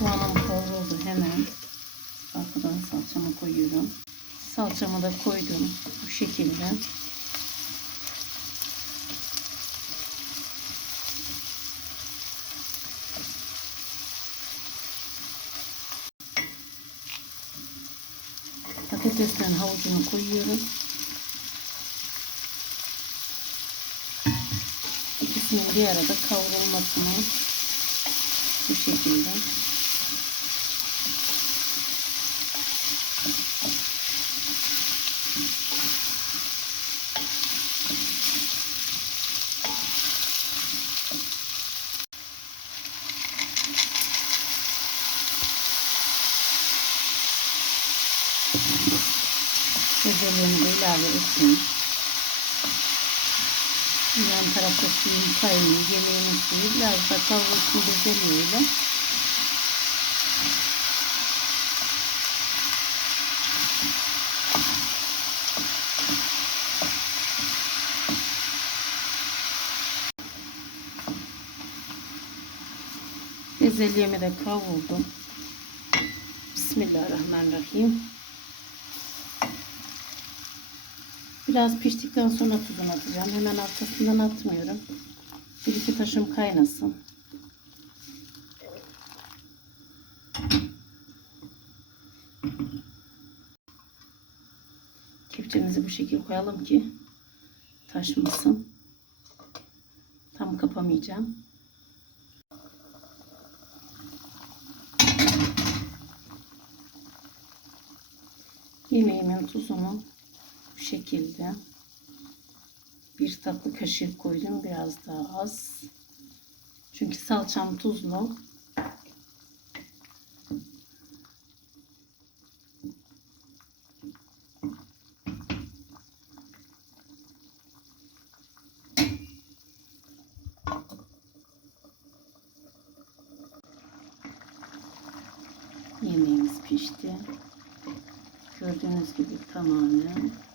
Soğanım kavruldu hemen. Arkadan salçamı koyuyorum. Salçamı da koydum bu şekilde. Patateslerin havucunu koyuyorum. İkisinin bir arada kavrulmasını bu şekilde. Bezelyerini de ilave ettim. Yan tarafta suyun kaynıyor. Yemeğimin suyu biraz da kavrulsun bezelyeyle. Bezelyemi de kavurdum. Bismillahirrahmanirrahim. Biraz piştikten sonra tuzunu atacağım. Hemen arkasından atmıyorum. Bir iki taşım kaynasın. Kepçemizi bu şekilde koyalım ki taşmasın. Tam kapamayacağım. Yemeğimin tuzunu bu şekilde. Bir tatlı kaşığı koydum biraz daha az. Çünkü salçam tuzlu. Yemeğimiz pişti. Gördüğünüz gibi tamamen